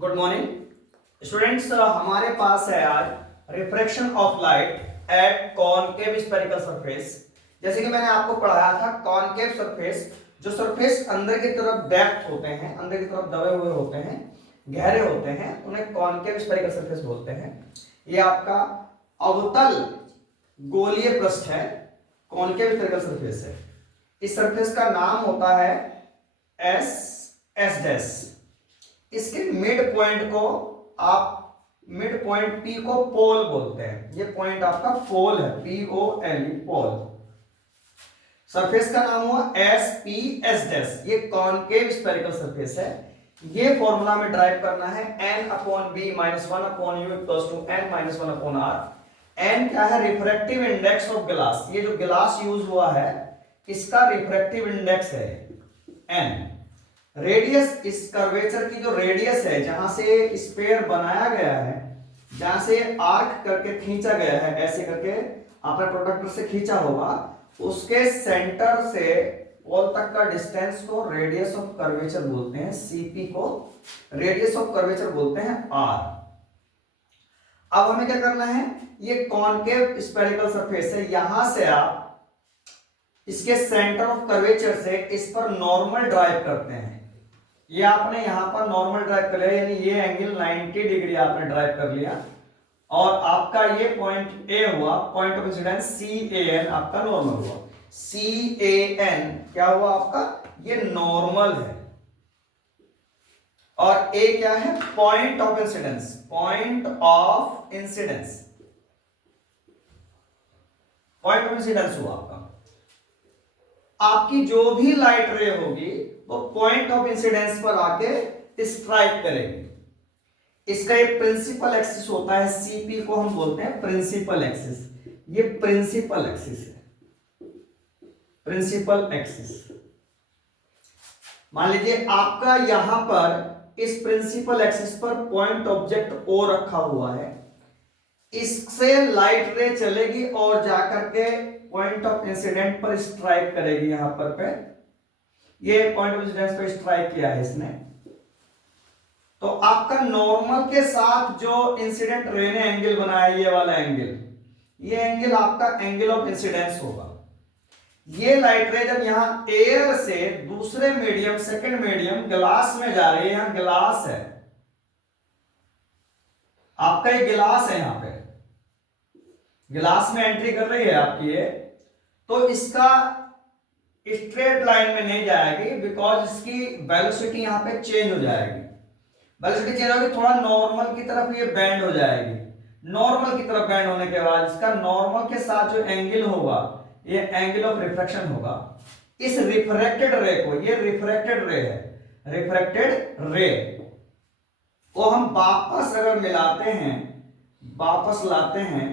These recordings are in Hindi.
Good morning students. हमारे पास है आज refraction of light at concave spherical surface. जैसे कि मैंने आपको पढ़ाया था, कॉनकेव सरफेस, जो सरफेस अंदर की तरफ डेप्थ होते हैं, अंदर की तरफ दबे हुए होते हैं, गहरे होते हैं, उन्हें कॉनकेव स्फेरिकल सरफेस बोलते हैं। ये आपका अवतल गोलीय पृष्ठ है, कॉनकेव स्फेरिकल सरफेस है। इस सरफेस का नाम होता है एस डैश। इसके मिड पॉइंट को आप मिड पॉइंट पी को पोल बोलते हैं। ये पॉइंट आपका पोल है, POL, पोल। सरफेस का नाम हुआ SPS'। ये कॉनकेव स्फेरिकल सरफेस है। ये फॉर्मूला में ड्राइव करना है n/b - 1/u = n-1/r। n क्या है? Refractive index of glass. ये जो ग्लास यूज हुआ है इसका रिफ्रैक्टिव इंडेक्स है n। रेडियस, इस कर्वेचर की जो रेडियस है, जहां से स्फीयर बनाया गया है, जहां से आर्क करके खींचा गया है, ऐसे करके आपने प्रोट्रैक्टर से खींचा होगा, उसके सेंटर से पोल तक का डिस्टेंस को रेडियस ऑफ कर्वेचर बोलते हैं। CP को रेडियस ऑफ कर्वेचर बोलते हैं R। अब हमें क्या करना है? ये कॉनकेव स्फेरिकल सरफेस है, यहां से आप इसके सेंटर ऑफ कर्वेचर से इस पर नॉर्मल ड्राइव करते हैं। ये आपने यहां पर नॉर्मल ड्राइव कर लिया, यानी ये एंगल 90 डिग्री आपने ड्राइव कर लिया, और आपका ये पॉइंट A हुआ, पॉइंट ऑफ इंसिडेंस CAN आपका नॉर्मल हुआ। CAN क्या हुआ आपका? ये नॉर्मल है। और A क्या है? Point of incidence. Point of incidence, point of incidence हुआ आपका। आपकी जो भी लाइट रे होगी वो पॉइंट ऑफ इंसिडेंस पर आके स्ट्राइक करेगी। इसका एक प्रिंसिपल एक्सिस होता है, CP को हम बोलते हैं प्रिंसिपल एक्सिस। ये प्रिंसिपल एक्सिस है, प्रिंसिपल एक्सिस। मान लीजिए आपका यहां पर इस प्रिंसिपल एक्सिस पर पॉइंट ऑब्जेक्ट O रखा हुआ है, इससे लाइट रे चलेगी और जाकर के पॉइंट ऑफ इंसिडेंट पर स्ट्राइक करेगी। यहां पर पे ये पॉइंट ऑफ इंसिडेंस पे स्ट्राइक किया है इसने, तो आपका नॉर्मल के साथ जो इंसिडेंट रे ने एंगल बनाया, ये वाला एंगल, ये एंगल आपका एंगल ऑफ इंसिडेंस होगा। ये लाइट रे जब यहां एयर से दूसरे मीडियम, सेकंड मीडियम ग्लास में जा रही है, यहां ग्लास है आपका, ये ग्लास है, यहां पे ग्लास में एंट्री कर रही है आपकी ये, तो इसका स्ट्रेट लाइन में नहीं जाएगी, बिकॉज इसकी वेलोसिटी यहां पे चेंज हो जाएगी। वेलोसिटी चेंज होगी, थोड़ा नॉर्मल की तरफ ये बैंड हो जाएगी। नॉर्मल की तरफ बैंड होने के बाद इसका नॉर्मल के साथ जो एंगल होगा, ये एंगल ऑफ रिफ्रैक्शन होगा। इस रिफ्रैक्टेड रे को, ये रिफ्रैक्टेड रे है, रिफ्रैक्टेड रे को हम वापस अगर मिलाते हैं, वापस लाते हैं,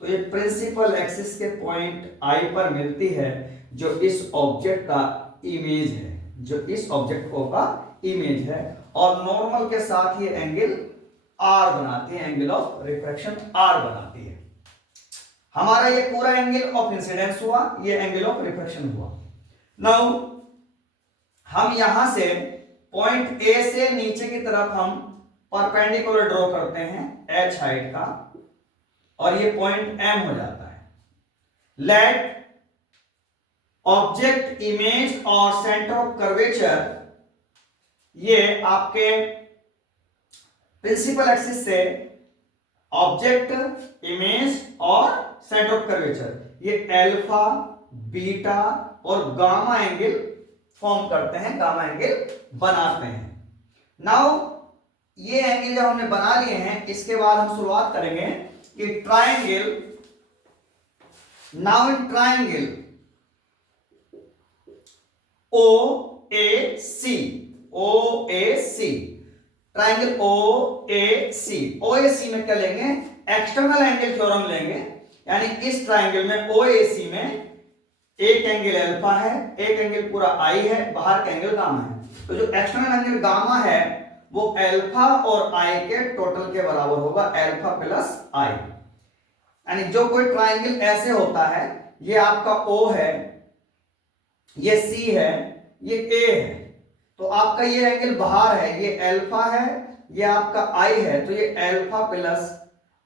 तो ये प्रिंसिपल एक्सिस के पॉइंट I पर मिलती है, जो इस ऑब्जेक्ट का इमेज है, जो इस ऑब्जेक्ट का इमेज है, और नॉर्मल के साथ ये एंगल R बनाती है, एंगल ऑफ रिफ्रैक्शन R बनाती है। हमारा ये पूरा एंगल ऑफ इंसिडेंस हुआ, ये एंगल ऑफ रिफ्रैक्शन हुआ। नाउ हम यहां से पॉइंट A से नीचे की तरफ हम परपेंडिकुलर ड्रॉ करते हैं h हाइट का, और ये पॉइंट M हो जाता है। लेट ऑब्जेक्ट इमेज और सेंटर ऑफ कर्वेचर, ये आपके प्रिंसिपल एक्सिस से ऑब्जेक्ट, इमेज और सेंटर ऑफ कर्वेचर, ये अल्फा, बीटा और गामा एंगल फॉर्म करते हैं, गामा एंगल बनाते हैं। नाउ ये एंगल जब हमने बना लिए हैं, इसके बाद हम शुरुआत करेंगे कि triangle, now in triangle OAC, triangle OAC में क्या लेंगे? एक्सटर्नल एंगल थ्योरम लेंगे। यानी इस ट्रायंगल में OAC में एक एंगल अल्फा है, एक एंगल पूरा I है, बाहर का एंगल गामा है। तो जो एक्सटर्नल एंगल गामा है वो अल्फा और I के टोटल के बराबर होगा, अल्फा प्लस I। यानी जो कोई ट्रायंगल ऐसे होता है, ये आपका O है, ये C है, ये A है, तो आपका ये एंगल बाहर है, ये अल्फा है, ये आपका आई है, तो ये अल्फा प्लस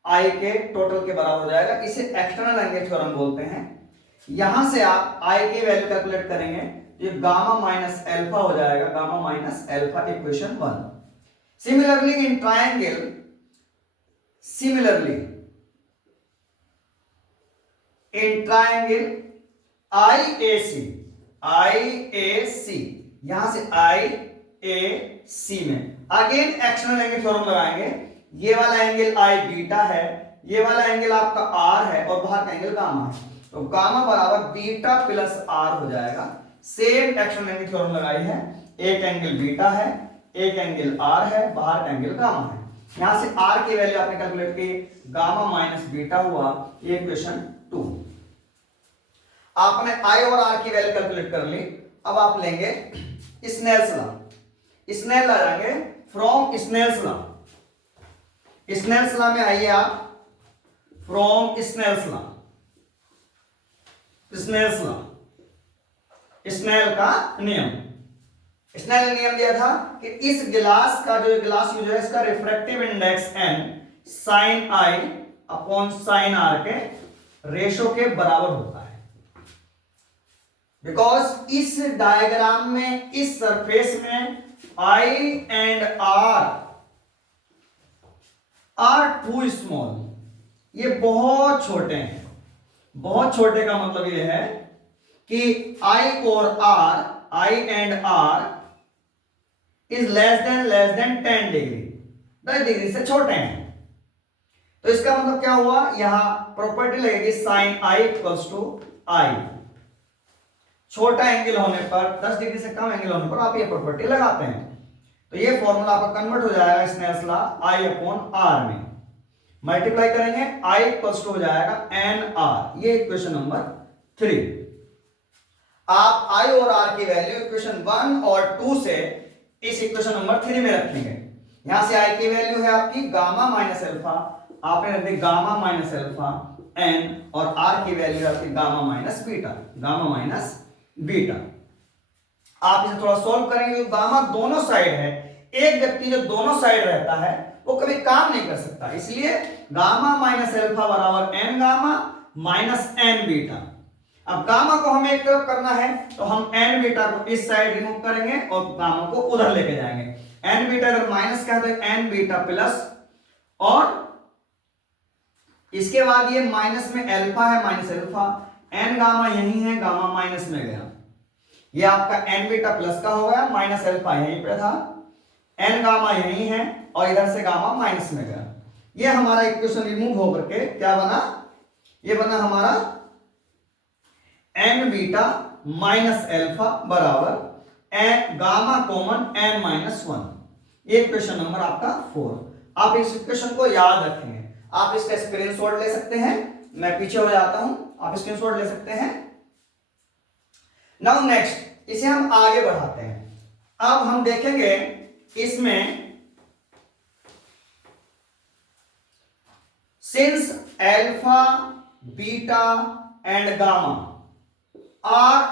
आई के टोटल के बराबर हो जाएगा। इसे एक्सटर्नल एंगल थ्योरम बोलते हैं। यहां से आप आई की वैल्यू कैलकुलेट करेंगे, ये गामा माइनस अल्फा हो जाएगा, gamma minus alpha, equation 1। Similarly in triangle, similarly in triangle IAC, IAC, यहां से IAC में अगेन एक्सटर्नल एंगल थ्योरम लगाएंगे। ये वाला एंगल आई बीटा है, ये वाला एंगल आपका आर है और बाहर का एंगल गामा है, तो गामा बराबर बीटा प्लस आर हो जाएगा। सेम एक्सटर्नल एंगल थ्योरम लगाई है, एक एंगल बीटा है, एक एंगल आर है, बाहर का एंगल गामा है। यहां से आर की वैल्यू आपने कैलकुलेट की, गामा माइनस बीटा हुआ, ये इक्वेशन 2। आपने आई और आर की वैल्यू कैलकुलेट कर ली। अब आप लेंगे स्नेल्स लॉ, स्नेल लॉ जाएंगे from Snell's law. Snell's law में आइए आप, from Snell's law, Snell's law, Snell का नियम। स्नेल ने नियम दिया था कि इस गिलास का, जो गिलास यूज है, इसका refractive index n sine i upon sine r के रेशो के बराबर होता है। बिकॉज इस डायग्राम में, इस सरफेस में I and R are too small, ये बहुत छोटे हैं। बहुत छोटे का मतलब ये है कि I और R, I and R is less than 10 degree, 10 degree से छोटे हैं। तो इसका मतलब क्या हुआ, यहां प्रॉपर्टी लगेगी साइन आई इक्वल्स टू आई। छोटा एंगल होने पर, 10 डिग्री से कम एंगल होने पर आप ये प्रॉपर्टी लगाते हैं, तो ये फॉर्मूला आपका कन्वर्ट हो जाएगा Snell's law i upon r में। मल्टीप्लाई करेंगे, आई इक्वल्स टू हो जाएगा एन आर, ये इक्वेशन नंबर 3। आप आई और आर की वैल्यू इक्वेशन 1 और 2 से इस इक्वेशन नंबर 3 में रखेंगे। यहां से आई की वैल्यू है आपकी गामा माइनस अल्फा, आपने रख दी गामा माइनस अल्फा एन, और आर की वैल्यू आपकी gamma minus beta, gamma minus beta. आप इसे थोड़ा सॉल्व करेंगे, गामा दोनों साइड है, एक व्यक्ति जो दोनों साइड रहता है वो कभी काम नहीं कर सकता, इसलिए गामा माइनस अल्फा बराबर n gamma minus n beta. अब गामा को हमें एक तरफ करना है, तो हम एन बीटा को इस साइड रिमूव करेंगे और गामा को उधर लेके जाएंगे। एन बीटा अगर माइनस का है तो एन बीटा प्लस, और इसके बाद ये माइनस में अल्फा है, माइनस अल्फा, एन गामा यही है, गामा माइनस में गया, ये आपका एन बीटा प्लस का हो गया, माइनस अल्फा यहीं पे था, एन गामा यही है, और इधर से गामा माइनस में गया। ये हमारा इक्वेशन रिमूव होकर के क्या बना, ये बना हमारा एन बीटा माइनस अल्फा बराबर n gamma common n minus 1। ये इक्वेशन नंबर आपका 4। आप इस इक्वेशन को याद रखेंगे, आप इसका स्क्रीनशॉट ले सकते हैं, मैं पीछे हो जाता हूं, आप स्क्रीनशॉट ले सकते हैं। नाउ नेक्स्ट, इसे हम आगे बढ़ाते हैं। अब हम देखेंगे इसमें since alpha beta and gamma are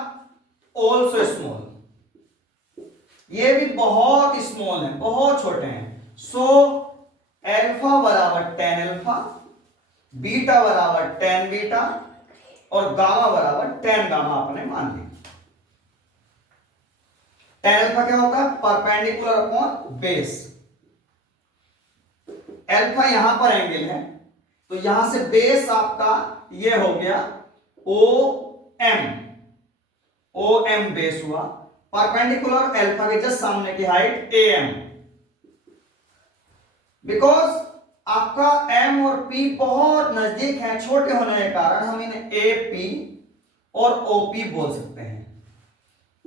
also small, ये भी बहुत स्मॉल है, बहुत छोटे हैं, सो अल्फा बराबर 10 अल्फा, बीटा बराबर 10 बीटा, और गामा बराबर 10 गामा आपने मान लिया। 10 अल्फा क्या होता है, परपेंडिकुलर अपॉन बेस। अल्फा यहां पर एंगल है, तो यहां से बेस आपका ये हो गया ओ एम बेस हुआ, परपेंडिकुलर अल्फा के जस्ट सामने की हाइट ए एम। बिकॉज आपका एम और पी बहुत नजदीक है, छोटे होने के कारण हम इन्हें ए पी और ओपी बोल सकते हैं।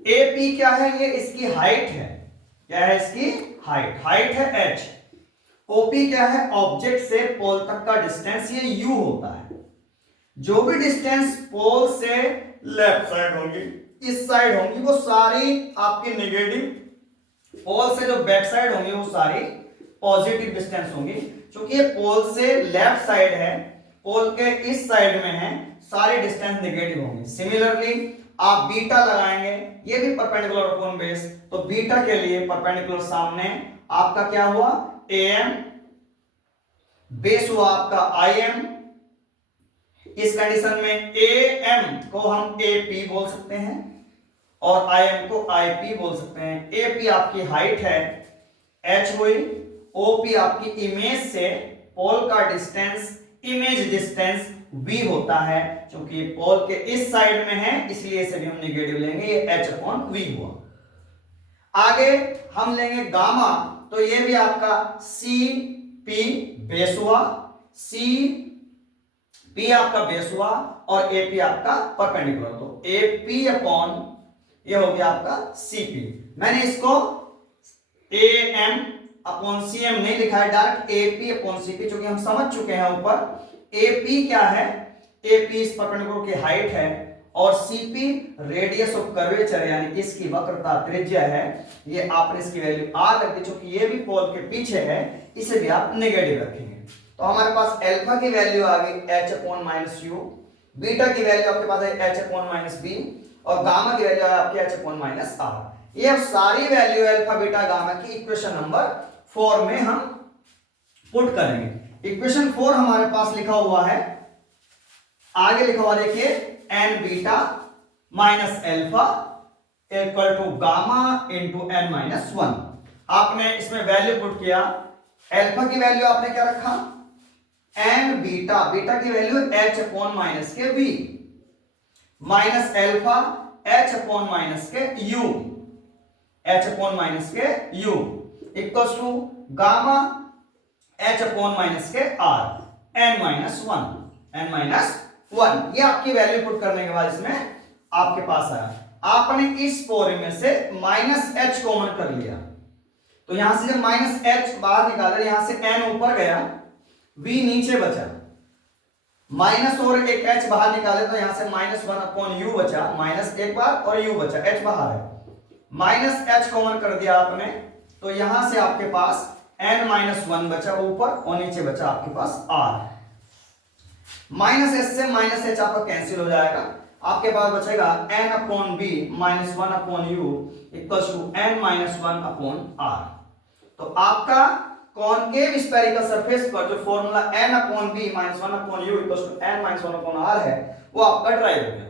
ए पी क्या है, ये इसकी हाइट है, क्या है इसकी हाइट, हाइट है h। ओपी क्या है, ऑब्जेक्ट से पोल तक का डिस्टेंस, ये u होता है। जो भी डिस्टेंस पोल से लेफ्ट साइड होगी, इस साइड होंगी, वो सारी आपकी नेगेटिव, पोल से जो बैक साइड होंगी वो सारी पॉजिटिव डिस्टेंस होंगी। क्योंकि ये पोल से लेफ्ट साइड है, पोल के इस साइड में है, सारी डिस्टेंस नेगेटिव होंगी। सिमिलरली आप बीटा लगाएंगे, ये भी परपेंडिकुलर अपॉन बेस, तो बीटा के लिए परपेंडिकुलर सामने आपका क्या हुआ am, बेस हुआ आपका im। इस कंडीशन में am को हम ap बोल सकते हैं और im को ip बोल सकते हैं। ap आपकी हाइट है h हुई, op आपकी इमेज से पोल का डिस्टेंस, इमेज डिस्टेंस v होता है, क्योंकि पोल के इस साइड में है इसलिए इसे भी हम नेगेटिव लेंगे, ये h अपॉन v हुआ। आगे हम लेंगे गामा, तो ये भी आपका cp बेस हुआ, cp आपका बेस हुआ और ap आपका परपेंडिकुलर, तो ap अपॉन ये हो गया आपका cp। मैंने इसको am अपॉन cm नहीं लिखा है, डायरेक्ट ap अपॉन cp, क्योंकि हम समझ चुके हैं ऊपर AP क्या है, AP इस परपेंडिकुलर की हाइट है और CP रेडियस ऑफ कर्वेचर यानी इसकी वक्रता त्रिज्या है। ये आपने इसकी वैल्यू R रख दी, क्योंकि ये भी पोल के पीछे है, इसे भी आप नेगेटिव रखेंगे। तो हमारे पास अल्फा की वैल्यू आ गई h upon minus u, beta की वैल्यू आपके पास है h अपॉन माइनस b और गामा की वैल्यू है आपकी h अपॉन माइनस r। ये अब सारी वैल्यू अल्फा बीटा गामा की इक्वेशन नंबर 4 में हम पुट करेंगे। इक्वेशन 4 हमारे पास लिखा हुआ है, आगे लिखा हुआ देखिए n beta minus alpha equal to gamma into n minus 1। आपने इसमें वैल्यू पुट किया, अल्फा की वैल्यू आपने क्या रखा एन बीटा, बीटा की वैल्यू h अपॉन माइनस के v minus alpha h upon minus के u, h अपॉन माइनस के u equal to gamma h upon minus के r n माइनस 1। ये आपकी वैल्यू पुट करने के बाद इसमें आपके पास आया, आपने इस फोर में से माइनस h कॉमन कर लिया, तो यहां से जब माइनस h बाहर निकाला, यहां से n ऊपर गया, v नीचे बचा, माइनस और एक h बाहर निकाले तो यहां से माइनस 1 अपॉन u बचा, माइनस एक बार और u बचा, h बाहर है, माइनस h कॉमन कर दिया आपने, तो यहां से आपके पास n माइनस 1 बचा ऊपर और नीचे बचा आपके पास r। माइनस s से माइनस h आपका कैंसिल हो जाएगा, आपके पास बचेगा n upon b minus 1 upon u equal to n minus 1 upon r। तो आपका कॉनकेव स्फेरिकल सरफेस पर जो formula n upon b minus 1 upon u equal to n minus 1 upon r है वो आपका ड्राइव हो गया।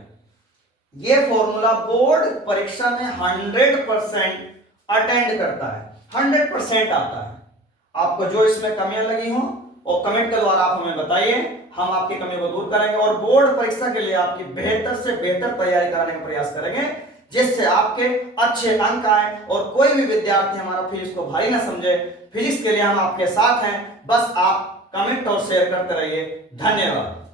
ये फॉर्मूला बोर्ड परीक्षा में 100% अटेंड करता है, 100% आता है। आपको जो इसमें कमियां लगी हो और कमेंट के द्वारा आप हमें बताइए, हम आपकी कमी को दूर करेंगे और बोर्ड परीक्षा के लिए आपकी बेहतर से बेहतर तैयारी कराने का प्रयास करेंगे, जिससे आपके अच्छे अंक आए और कोई भी विद्यार्थी हमारा फिजिक्स को भारी ना समझे। फिजिक्स के लिए हम आपके साथ हैं, बस आप कमेंट और शेयर करते रहिए। धन्यवाद।